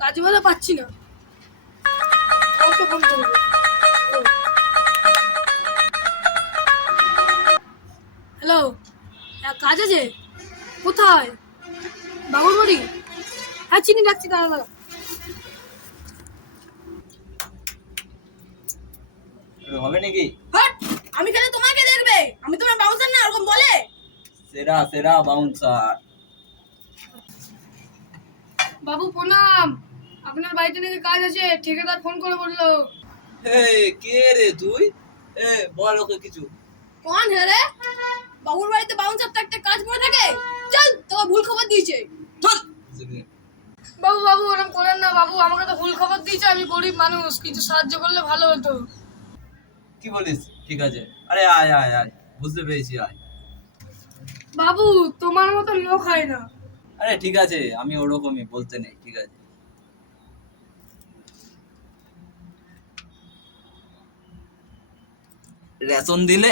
কাজ ভালো পাচ্ছি না। ওকে ফোন করবো। হ্যালো, হ্যাঁ কাজ আছে? কোথায়? বাবুর বাড়ি? হ্যাঁ চিনি, রাখছি, দাঁড়া। হবে নাকি? হট! আমি খেলে তোমাকে দেখবে? আমি তোমার বাউন্সার না, ওরকম বলে? সেরা সেরা বাউন্সার। বাবু প্রণাম। আপনার বাড়িতে নাকি কাজ আছে, ঠিকাদার ফোন করে বললো। কে রে তুই? বল ওকে কিছু। কোন হে রে? বাবুর বাড়িতে বাউন্সার তো একটা কাজ করে থাকে। চল, তোকে ভুল খবর দিয়েছে। চল। বাবু বাবু ওরকম করেন না বাবু, আমাকে তো ভুল খবর দিয়েছে। আমি গরিব মানুষ, কিছু সাহায্য করলে ভালো হতো। কি বলিস? ঠিক আছে, আরে আয় আয় আয়, বুঝতে পেরেছি, আয়। বাবু তোমার মতো লোক হয় না। আরে ঠিক আছে, আমি ওরকমই, বলতে নেই, ঠিক আছে। রেশন দিলে